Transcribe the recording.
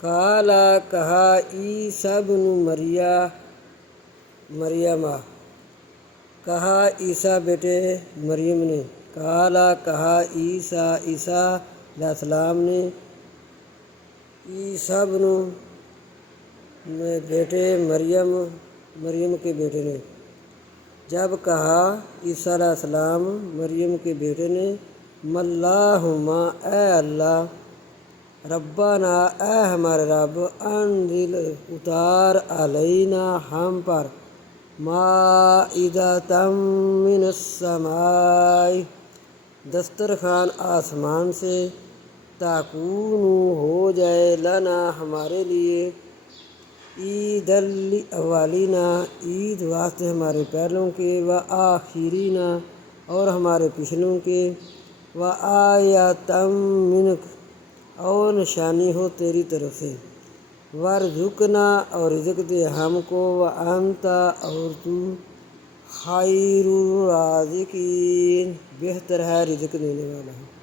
کالا کہا عیسیٰ بن مریم کہا عیسیٰ بیٹے مریم نے، کالا کہا عیسیٰ علیہ السلام نے، عیسیٰ بن بیٹے مریم کے بیٹے نے، جب کہا عیسیٰ علیہ السلام مریم کے بیٹے نے، اللہم اے اللہ، ربنا اے ہمارے رب، انزل اتار علینا ہم پر، مائدۃ من السماء دسترخوان آسمان سے، تکون ہو جائے لنا ہمارے لیے، عید الاولینا عید واسطے ہمارے پہلوں کے، وآخرین اور ہمارے پچھلوں کے، وآیۃ منک اور نشانی ہو تیری طرف سے، وارزقنا اور رزق دے ہم کو، وانت اور تو خیر الرازقین بہتر ہے رزق دینے والا ہے۔